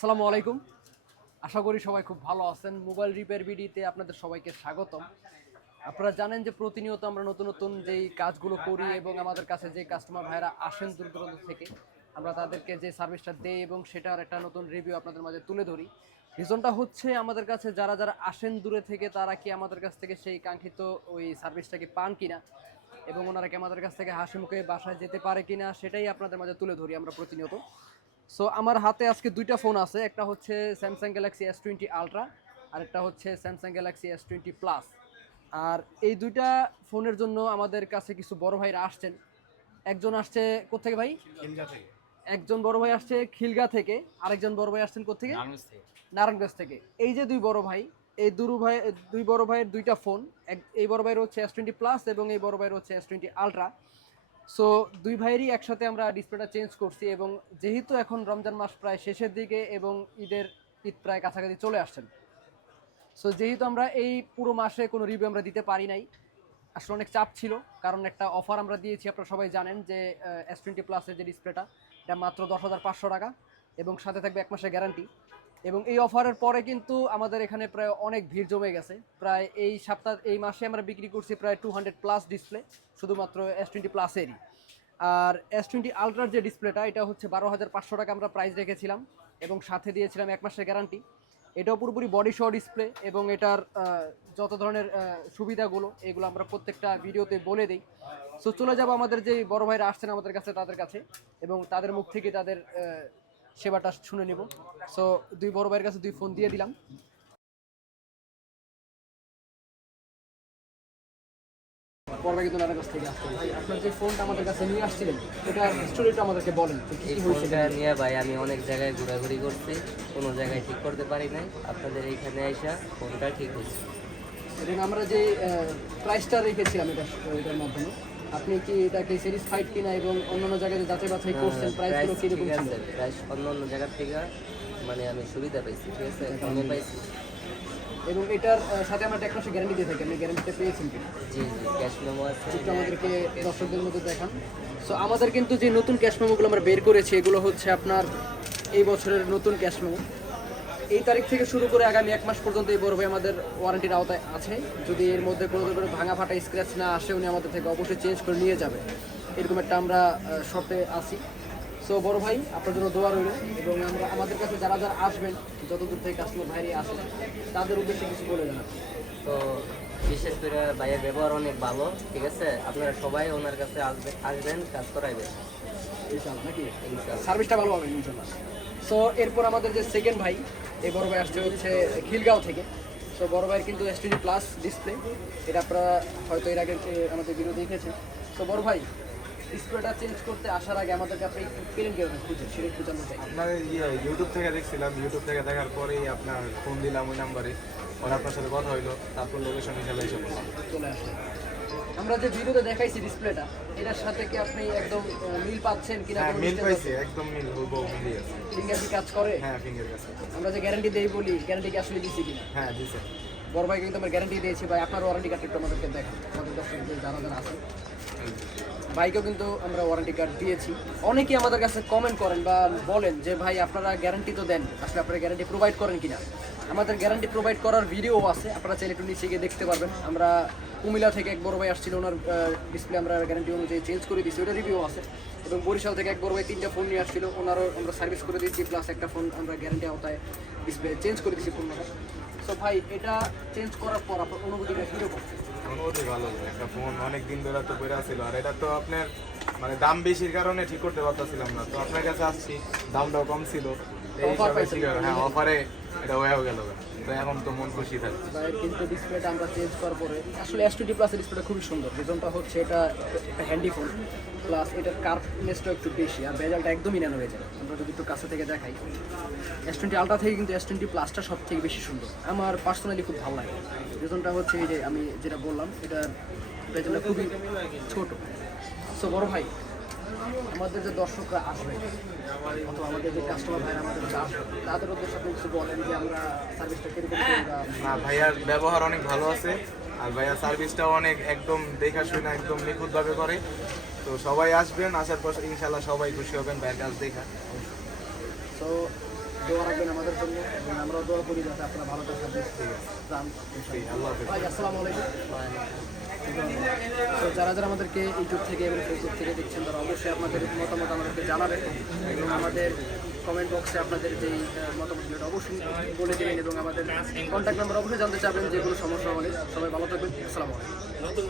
আসসালামু আলাইকুম। আশা করি সবাই খুব ভালো আছেন। মোবাইল রিপেয়ার বিডিতে আপনাদের সবাইকে স্বাগতম। আপনারা জানেন যে প্রতিনিয়ত আমরা নতুন নতুন যেই কাজগুলো করি এবং আমাদের কাছে যে কাস্টমার ভাইরা আসেন দূর দূরান্ত থেকে, আমরা তাদেরকে যে সার্ভিসটা দেই এবং সেটার একটা নতুন রিভিউ আপনাদের মাঝে তুলে ধরি। রিজনটা হচ্ছে আমাদের কাছে যারা যারা আসেন দূরে থেকে, তারা কি আমাদের কাছ থেকে সেই কাঙ্ক্ষিত ওই সার্ভিসটাকে পান কিনা এবং ওনারা কি আমাদের কাছ থেকে হাসি মুখে বাসায় যেতে পারে কিনা, সেটাই আপনাদের মাঝে তুলে ধরি আমরা প্রতিনিয়ত। সো আমার হাতে আজকে দুইটা ফোন আছে। একটা হচ্ছে Samsung Galaxy S twenty ultra আর একটা হচ্ছে Samsung Galaxy S twenty plus আর এই দুইটা ফোনের জন্য আমাদের কাছে কিছু বড় ভাইরা আসছেন। একজন আসছে কোথেকে ভাই? একজন বড় ভাই আসছে খিলগা থেকে। আরেকজন বড় ভাই আসছেন কোথেকে নারায়ণগঞ্জ থেকে। এই যে দুই বড় ভাই এই দুরু ভাই দুই বড় ভাইয়ের দুইটা ফোন এক এই বড় ভাইয়ের হচ্ছে এস টোয়েন্টি প্লাস এবং এই বড় ভাইয়ের হচ্ছে এস টোয়েন্টি আলট্রা সো দুই ভাইয়েরই একসাথে আমরা ডিসপ্লেটা চেঞ্জ করছি এবং যেহেতু এখন রমজান মাস প্রায় শেষের দিকে এবং ঈদের ঈদ প্রায় কাছাকাছি চলে আসছেন। সো যেহেতু আমরা এই পুরো মাসে কোনো রিভিউ আমরা দিতে পারি নাই, আসলে অনেক চাপ ছিল। কারণ একটা অফার আমরা দিয়েছি, আপনারা সবাই জানেন যে এস টোয়েন্টি প্লাসের যে ডিসপ্লেটা এটা মাত্র দশ হাজার পাঁচশো টাকা এবং সাথে থাকবে এক মাসের গ্যারান্টি এবং এই অফারের পরে কিন্তু আমাদের এখানে প্রায় অনেক ভিড় জমে গেছে। প্রায় এই সপ্তাহ, এই মাসে আমরা বিক্রি করছি প্রায় টু হান্ড্রেড প্লাস ডিসপ্লে শুধুমাত্র এস টোয়েন্টি প্লাসেরই আর এস টোয়েন্টি আলট্রার যে ডিসপ্লেটা এটা হচ্ছে বারো হাজার পাঁচশো টাকা আমরা প্রাইস রেখেছিলাম এবং সাথে দিয়েছিলাম এক মাসের গ্যারান্টি এটাও পুরোপুরি বডি শো ডিসপ্লে এবং এটার যত ধরনের সুবিধাগুলো, এগুলো আমরা প্রত্যেকটা ভিডিওতে বলে দিই। সো চলে যাব আমাদের যে বড় ভাইরা আসছেন আমাদের কাছে, তাদের কাছে এবং তাদের মুখ থেকে তাদের সেবাটা শুনে নিব। সো দুই বড় ভাইয়ের কাছে দুই ফোন দিয়ে দিলাম। পর্বে কিন্তু নানার কাছ থেকে ভাই আপনার যে ফোনটা আমাদের কাছে নিয়ে আসছিলেন এটার স্টোরিটা আমাদেরকে বলেন এই ফোনটা নিয়ে ভাই আমি অনেক জায়গায় ঘোরাঘুরি করছি কোনো জায়গায় ঠিক করতে পারি নাই আপনাদের এইখানে আইসা ফোনটা ঠিক হয়েছে এবং আমরা যে প্রাইসটা রেখেছিলাম এটা এটার মাধ্যমে আপনি কি এটাকে স্যাটিসফাইড কিনা এবং অন্যান্য জায়গায় যাচাই বাছাই করছেন প্রাইসগুলো প্রাইস কীরকম ছিল প্রাইস অন্য অন্য জায়গার থেকে মানে আমি সুবিধা পাইছি ঠিক আছে পাইছি এবং এটার সাথে আমরা এক মাসের গ্যারান্টি দিয়ে থাকি। আপনি গ্যারান্টিটা পেয়েছেন কিনা জি জি ক্যাশ মেমো আছে। একটু আমাদেরকে দর্শকদের মধ্যে দেখান। সো আমাদের কিন্তু যে নতুন ক্যাশ মেমোগুলো আমরা বের করেছি এগুলো হচ্ছে আপনার এই বছরের নতুন ক্যাশ মেমো এই তারিখ থেকে শুরু করে আগামী এক মাস পর্যন্ত এই বড় ভাই আমাদের ওয়ারেন্টির আওতায় আছে। যদি এর মধ্যে কোনো ধরনের ভাঙা ফাটা স্ক্র্যাচ না আসে উনি আমাদের থেকে অবশ্যই চেঞ্জ করে নিয়ে যাবে। এরকম একটা আমরা শর্তে আছি। সো বড় ভাই আপনার জন্য দোয়া রইল এবং আমরা আমাদের কাছে যারা যারা আসবেন যত দূর থেকে কাস্টমার ভাইরে আসেন তাদের উদ্দেশ্যে কিছু বলে দেন। তো বিশেষ করে ভাইয়ের ব্যবহার অনেক ভালো ঠিক আছে? আপনারা সবাই ওনার কাছে আসবে আসবেন কাজ করাইবেন। সার্ভিসটা ভালো হবে ইনশাল্লাহ সো এরপর আমাদের যে সেকেন্ড ভাই এই বড় ভাই আসছে হচ্ছে খিলগাঁও থেকে। সো বড় ভাইয়ের কিন্তু এস প্লাস ডিসপ্লে এটা আপনারা হয়তো এর আগে আমাদের ভিডিও দেখেছেন। তো বড় ভাই ডিসপ্লেটা চেঞ্জ করতে আসার আগে আমাদের কাছে একটু পেলেন কেউ খুঁজে সেটা একটু জানতে চাই। আপনার ইয়ে ইউটিউব থেকে দেখছিলাম ইউটিউব থেকে দেখার পরেই আপনার ফোন দিলাম ওই নাম্বারে ওর আপনার সাথে কথা হইল তারপর লোকেশন হিসাবে এসে বললাম। চলে আসে আমরা যে ভিডিওতে দেখাইছি ডিসপ্লেটা এটার সাথে কি আপনি একদম মিল পাচ্ছেন কিনা হ্যাঁ মিল পাইছে একদম মিল হব মিলই আছে। ফিঙ্গার কি কাজ করে? হ্যাঁ ফিঙ্গার কাছে আমরা যে গ্যারান্টি দেই বলি গ্যারান্টি কি আসলে দিচ্ছি কিনা? হ্যাঁ দিছে। বড় ভাই কিন্তু আমরা গ্যারান্টি দিয়েছি, ভাই আপনার ওয়ারেন্টি কার্ড একটু আমাদেরকে দেখান। আমাদের দর্শকদের যারা যারা আছেন। বাইকেও কিন্তু আমরা ওয়ারেন্টি কার্ড দিয়েছি। অনেকেই আমাদের কাছে কমেন্ট করেন বা বলেন যে, ভাই, আপনারা গ্যারান্টি তো দেন। আসলে আপনারা গ্যারান্টি প্রোভাইড করেন কিনা? আমাদের গ্যারান্টি প্রোভাইড করার ভিডিও আছে। আপনারা চাইলে একটু নিচে গিয়ে দেখতে পারবেন। আমরা কুমিল্লা থেকে এক বড় ভাই আসছিল, ওনার ডিসপ্লে আমরা গ্যারান্টি অনুযায়ী চেঞ্জ করে দিয়েছি। ওটা রিভিউ আছে। এবং বরিশাল থেকে এক বড় ভাই তিনটা ফোন নিয়ে আসছিল। ওনারও আমরা সার্ভিস করে দিয়েছি প্লাস একটা ফোন আমরা গ্যারান্টি আওতায় ডিসপ্লে চেঞ্জ করে দিয়েছি ফোনটা সো ভাই এটা চেঞ্জ করার পর আপনার অনুভূতিটা কীরকম? অনুভূতি ভালো একটা ফোন অনেক দিন ধরে তো পড়ে ছিল আর এটা তো আপনার মানে দাম বেশির কারণে ঠিক করতে পারতেছিলাম না। তো আপনার কাছে আসছি দামটাও কম ছিল। এই হিসাবে হ্যাঁ অফারে এটা হয়েও গেল। তো এখন তো মন খুশি থাকছে। কিন্তু ডিসপ্লেটা আমরা চেঞ্জ করার পরে, আসলে এস টোয়েন্টি প্লাসের ডিসপ্লেটা খুবই সুন্দর। রিজনটা হচ্ছে এটা একটা হ্যান্ডি ফোন প্লাস এটার কার্ভনেসটা একটু বেশি, আর বেজালটা একদমই ন্যানো বেজাল আমরা যদি একটু কাছে থেকে দেখাই এস টোয়েন্টি আলট্রা থেকে কিন্তু এস টোয়েন্টি প্লাসটা সব থেকে বেশি সুন্দর। আমার পার্সোনালি খুব ভালো লাগে। রিজনটা হচ্ছে এই যে আমি যেটা বললাম এটা বেজালটা খুবই ছোট। সো বড় ভাই আমাদের যে দর্শকরা আসবে অথবা আমাদের যে কাস্টমার ভাইরা আমাদের আসবে তাদের উদ্দেশ্যে আপনি কিছু বলেন যে আমরা সার্ভিসটা কীরকম করি না ভাইয়ার ব্যবহার অনেক ভালো আছে আর ভাইয়া সার্ভিসটাও অনেক একদম দেখা শুনে একদম নিখুঁতভাবে করে। তো সবাই আসবেন আসার পর ইনশাল্লাহ সবাই খুশি হবেন ভাইয়ের কাছ দেখা। তো দোয়া রাখবেন আমাদের জন্য এবং আমরাও দোয়া করি যাতে আপনারা ভালো ভাই আসসালামু আলাইকুম। তো যারা যারা আমাদেরকে ইউটিউব থেকে এবং ফেসবুক থেকে দেখছেন তারা অবশ্যই আপনাদের মতামত আমাদেরকে জানাবেন এবং আমাদের কমেন্ট বক্সে আপনাদের যেই মতামতগুলো অবশ্যই বলে দেবেন এবং আমাদের কন্ট্যাক্ট নাম্বার অবশ্যই জানতে চাবেন যেগুলো সমস্যা হলে। সবাই ভালো থাকবেন। আসসালামু আলাইকুম।